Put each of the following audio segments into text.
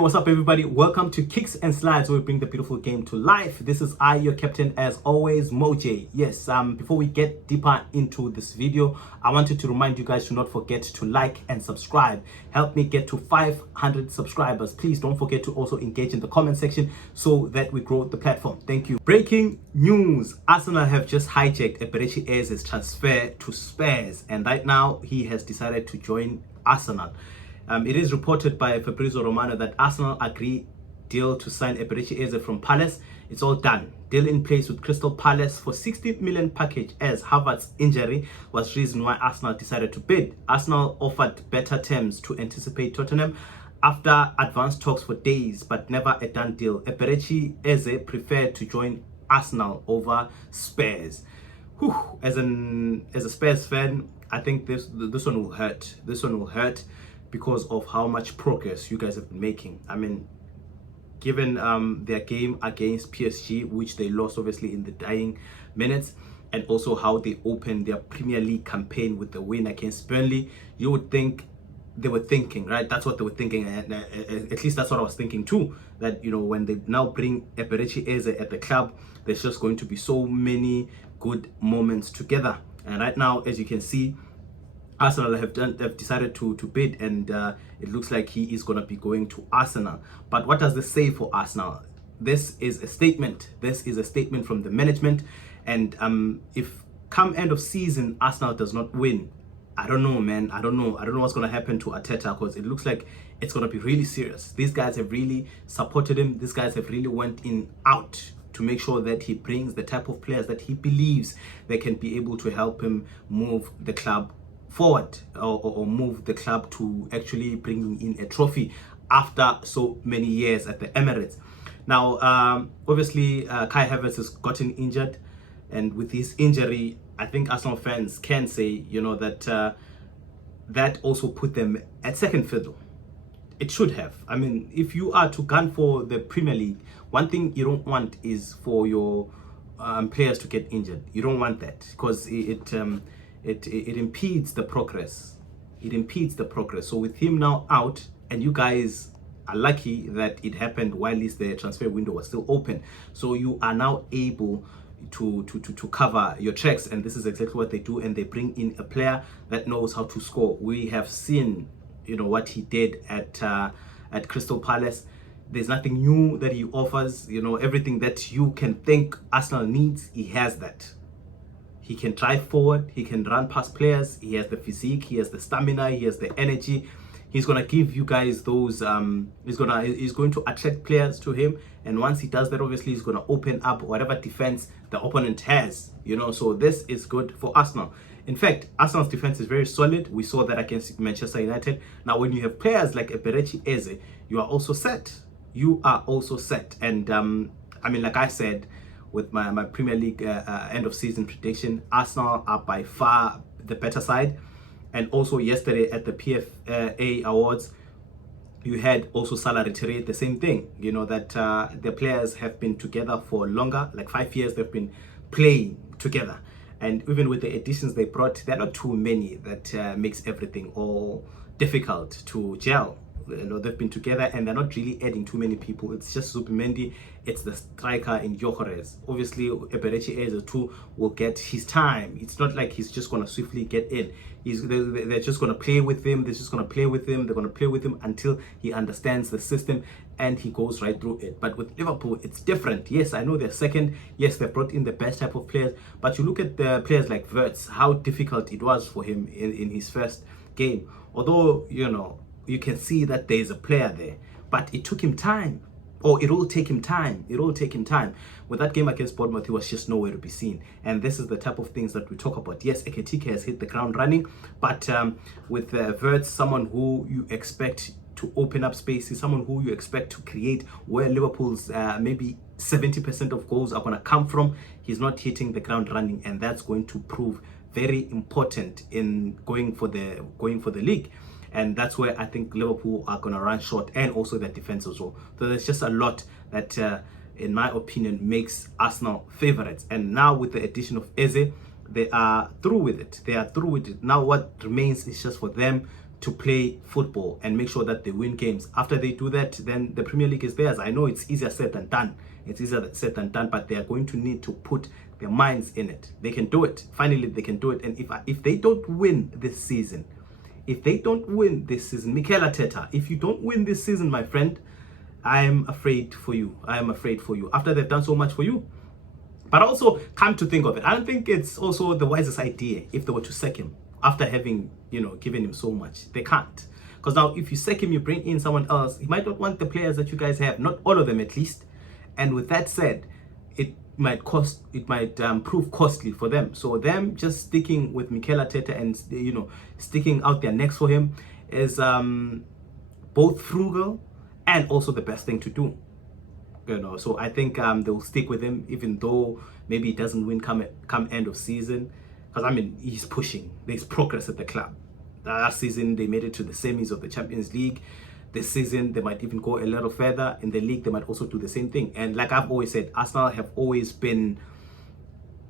What's up, everybody? Welcome to Kicks and Slides, where we bring the beautiful game to life. This is I, your captain, as always, Moj. Yes, before we get deeper into this video, I wanted to remind you guys to not forget to like and subscribe. Help me get to 500 subscribers. Please don't forget to also engage in the comment section so that we grow the platform. Thank you. Breaking news: Arsenal have just hijacked Eberechi Eze's transfer to Spurs, and right now he has decided to join Arsenal. It is reported by Fabrizio Romano that Arsenal agreed deal to sign Eberechi Eze from Palace. It's all done. Deal in place with Crystal Palace for 60 million package, as Havertz's injury was reason why Arsenal decided to bid. Arsenal offered better terms to anticipate Tottenham after advanced talks for days, but never a done deal. Eberechi Eze preferred to join Arsenal over Spurs. Whew. As a Spurs fan, I think this one will hurt. This one will hurt because of how much progress you guys have been making. I mean, given their game against PSG, which they lost obviously in the dying minutes, and also how they opened their Premier League campaign with the win against Burnley, you would think they were thinking, right? That's what they were thinking, and at least that's what I was thinking too, that, you know, when they now bring Eberechi Eze at the club, there's just going to be so many good moments together. And right now, as you can see, Arsenal have decided to bid, and it looks like he is going to be going to Arsenal. But what does this say for Arsenal? This is a statement. This is a statement from the management. And if come end of season Arsenal does not win, I don't know, man. I don't know what's going to happen to Arteta, because it looks like it's going to be really serious. These guys have really supported him. These guys have really went in out to make sure that he brings the type of players that he believes they can be able to help him move the club forward, or move the club to actually bringing in a trophy after so many years at the Emirates. Now, obviously, Kai Havertz has gotten injured, and with his injury, I think Arsenal fans can say, you know, that that also put them at second fiddle. It should have. I mean, if you are to gun for the Premier League, one thing you don't want is for your players to get injured. You don't want that, because it impedes the progress. It impedes the progress. So with him now out, and you guys are lucky that it happened while the transfer window was still open, so you are now able to cover your tracks, and this is exactly what they do, and they bring in a player that knows how to score. We have seen, you know, what he did at Crystal Palace. There's nothing new that he offers. You know, everything that you can think Arsenal needs, he has that. He can drive forward, he can run past players, he has the physique, he has the stamina, he has the energy. He's gonna give you guys those he's going to attract players to him, and once he does that, obviously he's gonna open up whatever defense the opponent has, you know. So this is good for Arsenal. In fact, Arsenal's defense is very solid. We saw that against Manchester United. Now, when you have players like Eberechi Eze, you are also set. You are also set. And I mean, like I said, with my Premier League end of season prediction, Arsenal are by far the better side. And also yesterday at the PFA awards, you had also Salah reiterate the same thing, you know, that the players have been together for longer, like 5 years they've been playing together. And even with the additions they brought, there are not too many that makes everything all difficult to gel. You know, they've been together and they're not really adding too many people. It's just Zubimendi, it's the striker in Gyökeres. Obviously, Eberechi Eze too will get his time. It's not like he's just going to swiftly get in. They're just going to play with him. They're just going to play with him. They're going to play with him until he understands the system and he goes right through it. But with Liverpool, it's different. Yes, I know they're second. Yes, they brought in the best type of players. But you look at the players like Wirtz, how difficult it was for him in his first game. Although, you know, you can see that there is a player there, but it took him time, or it will take him time. It will take him time. With that game against Bournemouth, he was just nowhere to be seen. And this is the type of things that we talk about. Yes, Ekitike has hit the ground running, but with Wirtz, someone who you expect to open up spaces, someone who you expect to create where Liverpool's maybe 70% of goals are going to come from, he's not hitting the ground running, and that's going to prove very important in going for the league. And that's where I think Liverpool are going to run short, and also their defense as well. So there's just a lot that, in my opinion, makes Arsenal favourites. And now with the addition of Eze, they are through with it. They are through with it. Now what remains is just for them to play football and make sure that they win games. After they do that, then the Premier League is theirs. I know it's easier said than done. It's easier said than done, but they are going to need to put their minds in it. They can do it. Finally, they can do it. And if they don't win this season, Mikel Arteta, if you don't win this season, my friend, I am afraid for you. I am afraid for you. After they've done so much for you. But also, come to think of it, I don't think it's also the wisest idea if they were to sack him after having, given him so much. They can't. Because now, if you sack him, you bring in someone else, he might not want the players that you guys have, not all of them at least. And with that said, it might prove costly for them. So them just sticking with Mikel Arteta and sticking out their necks for him is both frugal and also the best thing to do. So I think they'll stick with him, even though maybe he doesn't win come end of season. Because I mean, he's pushing. There's progress at the club. Last season they made it to the semis of the Champions League. This season they might even go a little further. In the league they might also do the same thing. And like I've always said, Arsenal have always been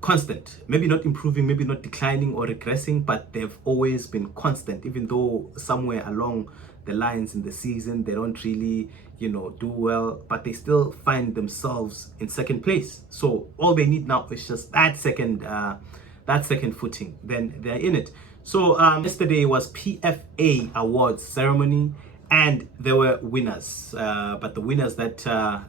constant. Maybe not improving, maybe not declining or regressing, but they've always been constant. Even though somewhere along the lines in the season they don't really do well, but they still find themselves in second place. So all they need now is just that second footing, then they're in it. So yesterday was PFA awards ceremony, and there were winners, but the winners that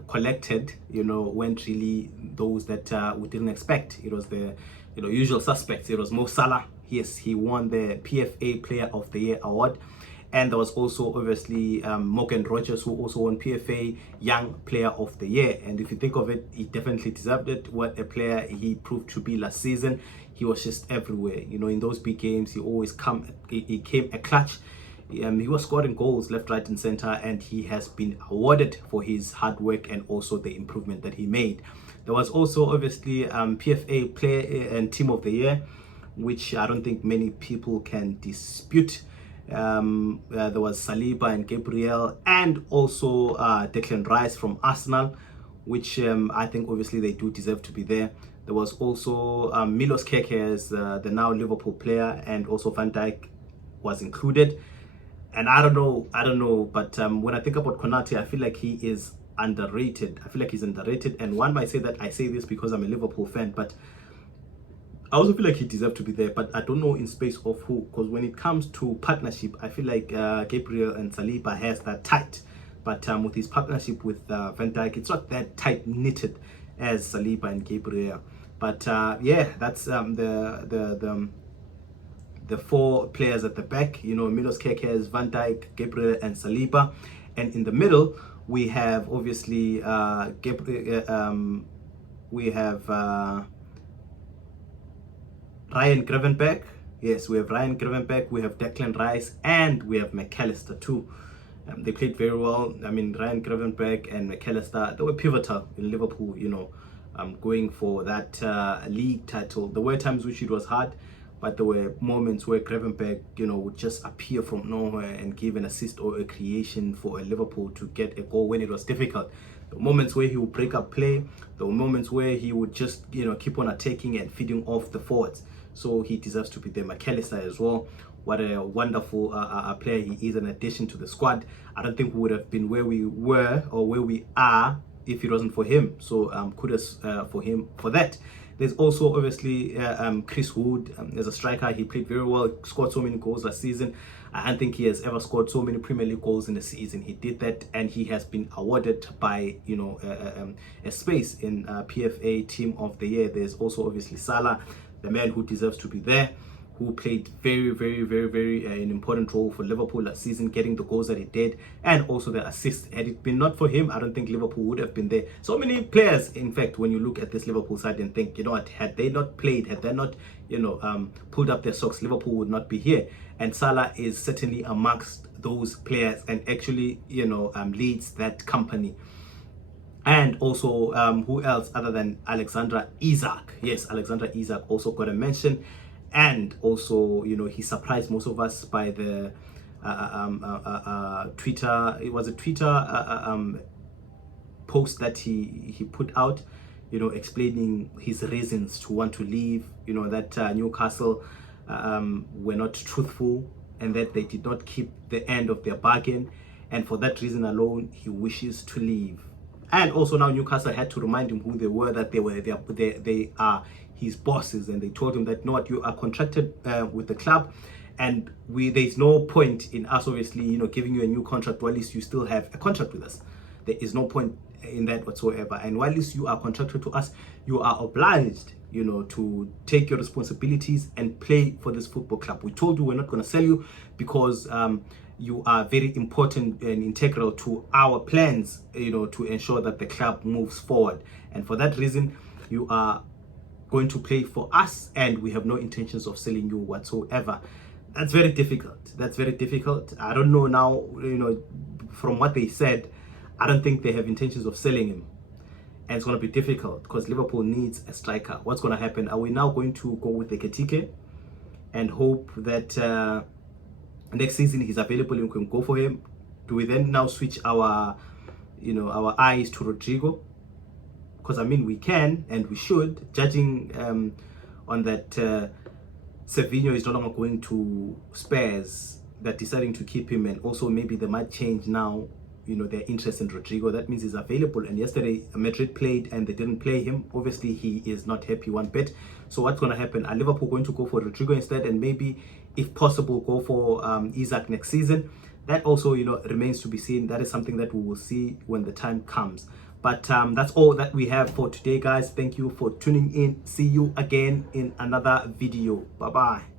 collected weren't really those that we didn't expect. It was the usual suspects. It was Salah. Yes, he won the PFA Player of the Year award. And there was also obviously Morgan Rogers, who also won PFA Young Player of the Year. And if you think of it, he definitely deserved it. What a player he proved to be last season. He was just everywhere. In those big games, he came a clutch. He was scoring goals left, right, and center. And he has been awarded for his hard work and also the improvement that he made. There was also obviously PFA Player and Team of the Year, which I don't think many people can dispute. There was Saliba and Gabriel, and also Declan Rice from Arsenal, which I think obviously they do deserve to be there. There was also Milos Keke, the now Liverpool player, and also Van Dijk was included. And I don't know, but when I think about Konate, I feel like he is underrated. I feel like he's underrated, and one might say that I say this because I'm a Liverpool fan, but I also feel like he deserved to be there, but I don't know in space of who, because when it comes to partnership, I feel like Gabriel and Saliba has that tight, but with his partnership with Van Dijk, it's not that tight knitted as Saliba and Gabriel. But yeah, that's the four players at the back. Milos Keke, Van Dijk, Gabriel, and Saliba, and in the middle we have obviously Ryan Gravenberch. Yes, we have Ryan Gravenberch, we have Declan Rice, and we have McAllister too. They played very well. I mean, Ryan Gravenberch and McAllister, they were pivotal in Liverpool, going for that league title. There were times which it was hard, but there were moments where Gravenberch, would just appear from nowhere and give an assist or a creation for a Liverpool to get a goal when it was difficult. The moments where he would break up play, the moments where he would just, keep on attacking and feeding off the forwards. So he deserves to be there. McAllister as well. What a wonderful player he is, an addition to the squad. I don't think we would have been where we were or where we are if it wasn't for him. So kudos for him for that. There's also obviously Chris Wood as a striker. He played very well, scored so many goals last season. I don't think he has ever scored so many Premier League goals in a season. He did that, and he has been awarded by a space in PFA Team of the Year. There's also obviously Salah, the man who deserves to be there, who played very an important role for Liverpool last season, getting the goals that he did, and also the assist. Had it been not for him, I don't think Liverpool would have been there. So many players, in fact, when you look at this Liverpool side and think, what, had they not played, had they not, pulled up their socks, Liverpool would not be here. And Salah is certainly amongst those players and actually, leads that company. And also, who else other than Alexander Isak? Yes, Alexander Isak also got a mention. And also, he surprised most of us by the Twitter. It was a Twitter post that he put out, explaining his reasons to want to leave. That Newcastle were not truthful and that they did not keep the end of their bargain, and for that reason alone he wishes to leave. And also now Newcastle had to remind him who they were, that they are his bosses, and they told him that, no, what, you are contracted with the club, and there's no point in us obviously, you know, giving you a new contract while you still have a contract with us. There is no point in that whatsoever. And while you are contracted to us, you are obliged, you know, to take your responsibilities and play for this football club. We told you we're not going to sell you because you are very important and integral to our plans, you know, to ensure that the club moves forward. And for that reason, you are going to play for us, and we have no intentions of selling you whatsoever. That's very difficult. That's very difficult. I don't know now, you know, from what they said, I don't think they have intentions of selling him. And it's going to be difficult because Liverpool needs a striker. What's going to happen? Are we now going to go with the Ekitike and hope that next season he's available and we can go for him? Do we then now switch our, you know, our eyes to Rodrigo? Because I mean, we can and we should, judging on that Savinho is no longer going to Spurs. They're deciding to keep him, and also maybe they might change now, you know, their interest in Rodrigo. That means he's available, and yesterday Madrid played and they didn't play him. Obviously he is not happy one bit. So what's going to happen? Are Liverpool going to go for Rodrigo instead, and maybe if possible go for Isak next season? That also, you know, remains to be seen. That is something that we will see when the time comes. But that's all that we have for today, guys. Thank you for tuning in. See you again in another video. Bye bye.